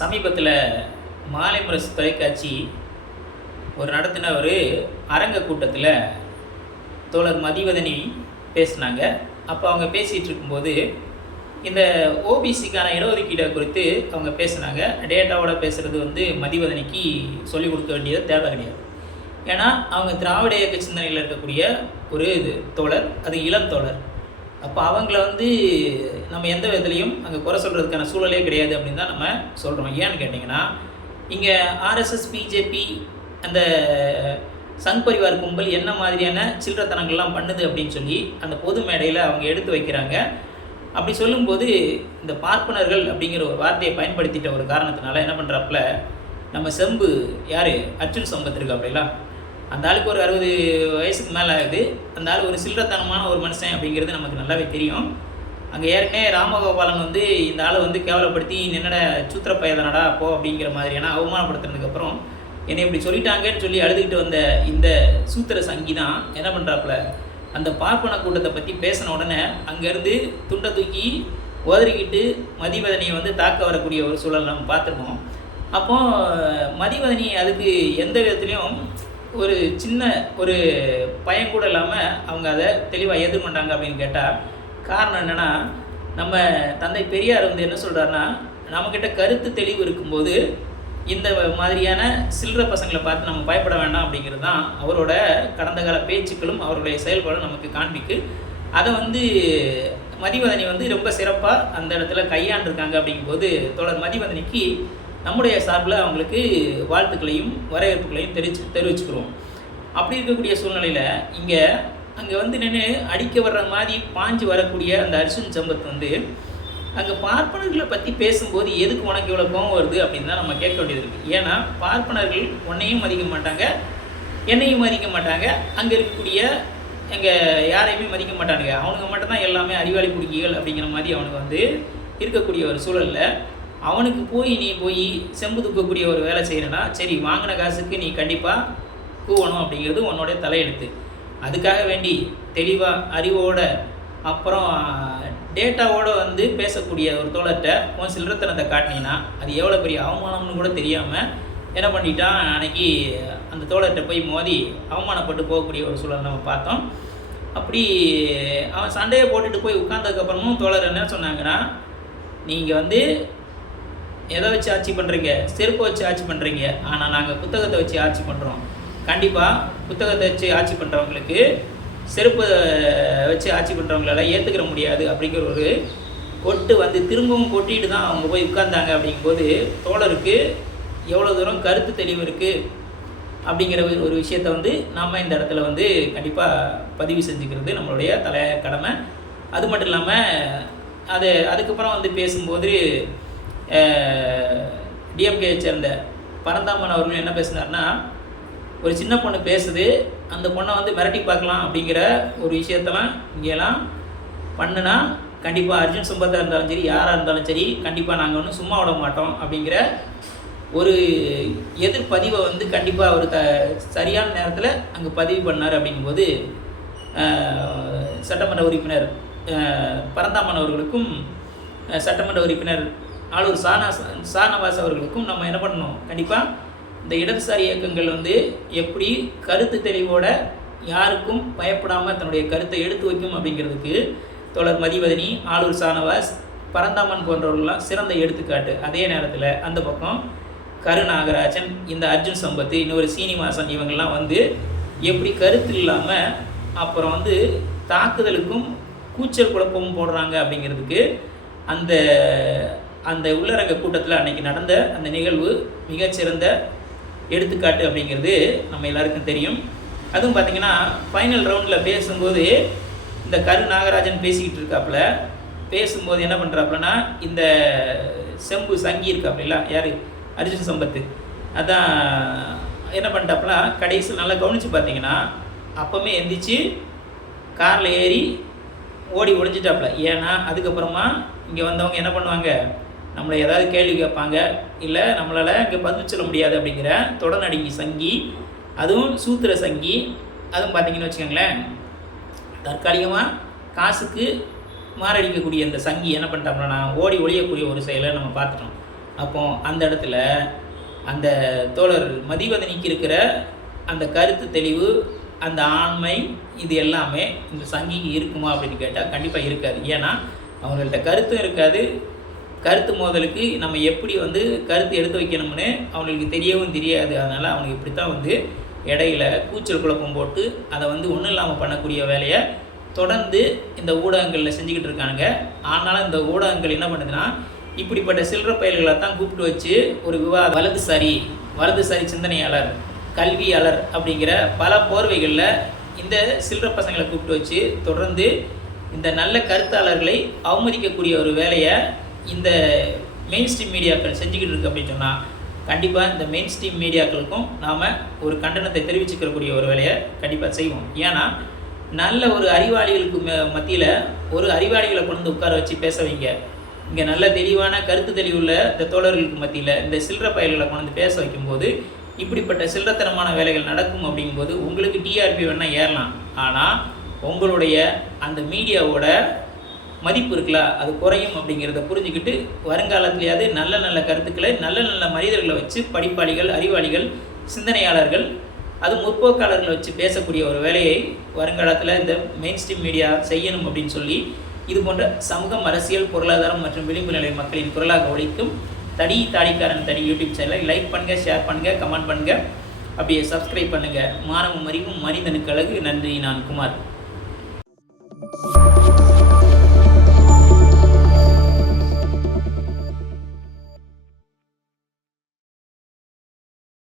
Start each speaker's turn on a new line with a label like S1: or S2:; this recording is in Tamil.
S1: சமீபத்தில் மாலை முரசு தொலைக்காட்சி ஒரு நடத்தின ஒரு அரங்க கூட்டத்தில் தோழர் மதிவதனி பேசினாங்க. அப்போ அவங்க பேசிகிட்டு இருக்கும்போது இந்த ஓபிசிக்கான இடஒதுக்கீடை குறித்து அவங்க பேசுனாங்க. டேட்டாவோட பேசுகிறது வந்து மதிவதனிக்கு சொல்லிக் கொடுக்க வேண்டியது தேவை கிடையாது. ஏன்னா அவங்க திராவிட இயக்க சிந்தனையில் இருக்கக்கூடிய ஒரு இது தோழர் அது இளம் தோழர். அப்போ அவங்கள வந்து நம்ம எந்த விதத்துலையும் அங்கே குறை சொல்கிறதுக்கான சூழலே கிடையாது அப்படின்னு தான் நம்ம சொல்கிறோம் ஏன்னு கேட்டிங்கன்னா இங்கே ஆர்எஸ்எஸ் பிஜேபி அந்த சங் பரிவார் கும்பல் என்ன மாதிரியான சில்லறத்தனங்கள்லாம் பண்ணுது அப்படின்னு சொல்லி அந்த பொது மேடையில் அவங்க எடுத்து வைக்கிறாங்க. அப்படி சொல்லும்போது இந்த பார்ப்பனர்கள் அப்படிங்கிற ஒரு வார்த்தையை பயன்படுத்திட்ட ஒரு காரணத்தினால என்ன பண்ணுறாப்புல நம்ம செம்பு யார்? அர்ஜுன் சம்பத் இருக்கா அப்படிலாம் அந்த ஆளுக்கு ஒரு அறுபது வயசுக்கு மேலே ஆகுது. அந்த ஆள் ஒரு சில்லறத்தனமான ஒரு மனுஷன் அப்படிங்கிறது நமக்கு நல்லாவே தெரியும். அங்கே ஏற்கனவே ராமகோபாலன் வந்து இந்த ஆளை வந்து கேவலப்படுத்தி நின்னட சூத்திர பயதனடா போ அப்படிங்கிற மாதிரியான அவமானப்படுத்தினதுக்கப்புறம் என்னை இப்படி சொல்லிட்டாங்கன்னு சொல்லி அழுதுகிட்டு வந்த இந்த சூத்திர சங்கி தான் என்ன பண்ணுறாப்புல அந்த பார்ப்பன கூட்டத்தை பற்றி பேசின உடனே அங்கேருந்து துண்டை தூக்கி உதறிக்கிட்டு மதிவதனியை வந்து தாக்க வரக்கூடிய ஒரு சூழல் நம்ம பார்த்துருக்கோம். அப்போது மதிவதனி அதுக்கு எந்த விதத்துலேயும் ஒரு சின்ன ஒரு பயம் கூட இல்லாமல் அவங்க அதை தெளிவாக எதிர்கொண்டாங்க அப்படின்னு கேட்டால் காரணம் என்னென்னா நம்ம தந்தை பெரியார் வந்து என்ன சொல்கிறாருன்னா நம்மக்கிட்ட கருத்து தெளிவு இருக்கும்போது இந்த மாதிரியான சில்லற பசங்களை பார்த்து நம்ம பயப்பட வேண்டாம் அப்படிங்கிறது தான் அவரோட கடந்த கால பேச்சுக்களும் அவருடைய செயல்பாடும் நமக்கு காண்பிக்கு. அதை வந்து மதிவதனி வந்து ரொம்ப சிறப்பாக அந்த இடத்துல கையாண்டிருக்காங்க அப்படிங்கும்போது தொடர் மதிவதனிக்கு நம்முடைய சார்பில் அவங்களுக்கு வாழ்த்துக்களையும் வரவேற்புகளையும் தெரிவிச்சு தெரிவிச்சுக்கிறோம். அப்படி இருக்கக்கூடிய சூழ்நிலையில் இங்கே அங்கே வந்து நின்று அடிக்க வர்ற மாதிரி பாஞ்சு வரக்கூடிய அந்த அர்ஜுன் சம்பத் வந்து அங்கே பார்ப்பனர்களை பற்றி பேசும்போது எதுக்கு உனக்கு இவ்வளோ கோவம் வருது அப்படின்னு தான் நம்ம கேட்க வேண்டியது இருக்குது ஏன்னா பார்ப்பனர்கள் உன்னையும் மதிக்க மாட்டாங்க என்னையும் மதிக்க மாட்டாங்க அங்கே இருக்கக்கூடிய எங்கள் யாரையுமே மதிக்க மாட்டானுங்க. அவனுங்க மட்டும்தான் எல்லாமே அறிவாளி குடிக்கிகள் அப்படிங்கிற மாதிரி அவனுக்கு வந்து இருக்கக்கூடிய ஒரு சூழலில் அவனுக்கு போய் நீ போய் செம்பு தூக்கக்கூடிய ஒரு வேலை செய்கிறனா சரி வாங்கின காசுக்கு நீ கண்டிப்பாக கூவணும் அப்படிங்கிறது உன்னோடைய தலையெழுத்து. அதுக்காக வேண்டி தெளிவாக அறிவோட அப்புறம் டேட்டாவோட வந்து பேசக்கூடிய ஒரு தோழர்கிட்ட உன் சில்லறத்தனத்தை காட்டினீங்கன்னா அது எவ்வளோ பெரிய அவமானம்னு கூட தெரியாமல் என்ன பண்ணிட்டான் அன்னைக்கு அந்த தோழர்கிட்ட போய் மோதி அவமானப்பட்டு போகக்கூடிய ஒரு சூழல் நம்ம பார்த்தோம். அப்படி அவன் சண்டையை போட்டுட்டு போய் உட்காந்ததுக்கப்புறமும் தோழர் என்ன சொன்னாங்கன்னா நீங்கள் வந்து எதை வச்சு ஆட்சி பண்ணுறீங்க செருப்பை வச்சு ஆட்சி பண்ணுறீங்க ஆனால் நாங்கள் புத்தகத்தை வச்சு ஆட்சி பண்ணுறோம் கண்டிப்பாக புத்தகத்தை வச்சு ஆட்சி பண்ணுறவங்களுக்கு செருப்பு வச்சு ஆட்சி பண்ணுறவங்களால ஏற்றுக்கிற முடியாது அப்படிங்கிற ஒரு கொட்டு வந்து திரும்பவும் கொட்டிட்டு தான் அவங்க போய் உட்கார்ந்தாங்க அப்படிங்கும்போது தோழருக்கு எவ்வளோ தூரம் கருத்து தெளிவு இருக்குது அப்படிங்கிற ஒரு- ஒரு விஷயத்த வந்து நம்ம இந்த இடத்துல வந்து கண்டிப்பாக பதிவு செஞ்சுக்கிறது நம்மளுடைய தலை கடமை அது மட்டும் இல்லாமல் அது அதுக்கப்புறம் வந்து பேசும்போது டிஎம்கே சேர்ந்த பரந்தாமன் அவர்கள் என்ன பேசினார்னா ஒரு சின்ன பொண்ணு பேசுது அந்த பொண்ணை வந்து மிரட்டி பார்க்கலாம் அப்படிங்கிற ஒரு விஷயத்தெல்லாம் இங்கெல்லாம் பண்ணுனா கண்டிப்பாக அர்ஜுன் சம்பத்தாக இருந்தாலும் சரி யாராக இருந்தாலும் சரி கண்டிப்பாக நாங்கள் ஒன்றும் சும்மா விட மாட்டோம் அப்படிங்கிற ஒரு எதிர்பதிவை வந்து கண்டிப்பாக அவர் த சரியான நேரத்தில் அங்கே பதிவு பண்ணார் அப்படிங்கும்போது சட்டமன்ற உறுப்பினர் பரந்தாமன் அவர்களுக்கும் சட்டமன்ற உறுப்பினர் ஆளூர் சானா சானவாஸ் அவர்களுக்கும் நம்ம என்ன பண்ணணும்? கண்டிப்பாக இந்த இடதுசாரி இயக்கங்கள் வந்து எப்படி கருத்து தெளிவோட யாருக்கும் பயப்படாமல் தன்னுடைய கருத்தை எடுத்து வைக்கும் அப்படிங்கிறதுக்கு தொடர் மதிவதனி ஆளூர் சானவாஸ் பரந்தாமன் போன்றவர்கள்லாம் சிறந்த எடுத்துக்காட்டு. அதே நேரத்தில் அந்த பக்கம் கரு நாகராஜன் இந்த அர்ஜுன் சம்பத்து இன்னொரு சீனிவாசன் இவங்கெல்லாம் வந்து எப்படி கருத்து இல்லாமல் அப்புறம் வந்து தாக்குதலுக்கும் கூச்சல் குழப்பமும் போடுறாங்க அப்படிங்கிறதுக்கு அந்த அந்த உள்ளரங்க கூட்டத்தில் அன்னைக்கு நடந்த அந்த நிகழ்வு மிகச்சிறந்த எடுத்துக்காட்டு அப்படிங்கிறது நம்ம எல்லாருக்கும் தெரியும். அதுவும் பார்த்தீங்கன்னா ஃபைனல் ரவுண்டில் பேசும்போது இந்த கரு நாகராஜன் பேசிக்கிட்டு இருக்காப்புல. பேசும்போது என்ன பண்ணுறாப்புலன்னா இந்த செம்பு சங்கி இருக்காப்புல யார்? அர்ஜுன் சம்பத்து. அதான் என்ன பண்ணிட்டாப்புல கடைசியில் நல்லா கவனித்து பார்த்தீங்கன்னா அப்போவுமே எந்திரிச்சு காரில் ஏறி ஓடி ஒழிஞ்சிட்டாப்புல ஏன்னா அதுக்கப்புறமா இங்கே வந்தவங்க என்ன பண்ணுவாங்க? நம்மளை ஏதாவது கேள்வி கேட்பாங்க இல்லை நம்மளால் இங்கே பதில் சொல்ல முடியாது அப்படிங்கிற தொடர்நடுங்கி சங்கி அதுவும் சூத்திர சங்கி அதுவும் பார்த்தீங்கன்னு வச்சுக்கோங்களேன் தற்காலிகமாக காசுக்கு மாரடிக்கக்கூடிய இந்த சங்கி என்ன பண்ணிட்டோம்னா ஓடி ஒழியக்கூடிய ஒரு செயலை நம்ம பார்த்துட்டோம். அப்போ அந்த இடத்துல அந்த தோழர் மதிவதனிக்கு இருக்கிற அந்த கருத்து தெளிவு அந்த ஆண்மை இது எல்லாமே இந்த சங்கிக்கு இருக்குமா அப்படின்னு கேட்டால் கண்டிப்பாக இருக்காது. ஏன்னா அவங்கள்ட்ட கருத்தும் இருக்காது கருத்து மோதலுக்கு நம்ம எப்படி வந்து கருத்து எடுத்து வைக்கணும்னு அவங்களுக்கு தெரியவும் தெரியாது. அதனால் அவனுக்கு இப்படி தான் வந்து இடையில கூச்சல் குழப்பம் போட்டு அதை வந்து ஒன்றும் இல்லாமல் பண்ணக்கூடிய வேலையை தொடர்ந்து இந்த ஊடகங்களில் செஞ்சுக்கிட்டு இருக்காங்க ஆனாலும் இந்த ஊடகங்கள் என்ன பண்ணுதுன்னா இப்படிப்பட்ட சில்லற பயல்களை தான் கூப்பிட்டு வச்சு ஒரு விவா வலதுசாரி வலதுசாரி சிந்தனையாளர் கல்வியாளர் அப்படிங்கிற பல போர்வைகளில் இந்த சில்லற பசங்களை கூப்பிட்டு வச்சு தொடர்ந்து இந்த நல்ல கருத்தாளர்களை அவமதிக்கக்கூடிய ஒரு வேலையை இந்த மெயின் ஸ்ட்ரீம் மீடியாக்கள் செஞ்சுக்கிட்டு இருக்கு அப்படின்னு சொன்னால் கண்டிப்பாக இந்த மெயின் ஸ்ட்ரீம் மீடியாக்களுக்கும் நாம் ஒரு கண்டனத்தை தெரிவிச்சுக்கிறக்கூடிய ஒரு வேலையை கண்டிப்பாக செய்வோம். ஏன்னா நல்ல ஒரு அறிவாளிகளுக்கு மத்தியில் ஒரு அறிவாளிகளை கொண்டு வந்து உட்கார வச்சு பேச வைங்க. இங்கே நல்ல தெளிவான கருத்து தெளிவுள்ள இந்த தோழர்களுக்கு மத்தியில் இந்த சில்லற பயல்களை கொண்டு வந்து பேச வைக்கும்போது இப்படிப்பட்ட சில்லறத்தனமான வேலைகள் நடக்கும் அப்படிங்கும்போது உங்களுக்கு டிஆர்பி வேணால் ஏறலாம். ஆனால் உங்களுடைய அந்த மீடியாவோட மதிப்பு இருக்குல்ல அது குறையும் அப்படிங்கிறத புரிஞ்சுக்கிட்டு வருங்காலத்திலேயாவது நல்ல நல்ல கருத்துக்களை நல்ல நல்ல மனிதர்களை வச்சு படிப்பாளிகள் அறிவாளிகள் சிந்தனையாளர்கள் அது முற்போக்காளர்களை வச்சு பேசக்கூடிய ஒரு வேலையை வருங்காலத்தில் இந்த மெயின் ஸ்ட்ரீம் மீடியா செய்யணும் அப்படின்னு சொல்லி இது போன்ற சமூகம் அரசியல் பொருளாதாரம் மற்றும் விளிம்பு நிலை மக்களின் குரலாக ஒழிக்கும் தடி தாடிக்காரன் தடி யூடியூப் சேனலை லைக் பண்ணுங்கள் ஷேர் பண்ணுங்கள் கமெண்ட் பண்ணுங்கள் அப்படியே சப்ஸ்கிரைப் பண்ணுங்கள் மாணவ மறிவும் மனிதனுக்கு அழகு. நன்றி நான் குமார்.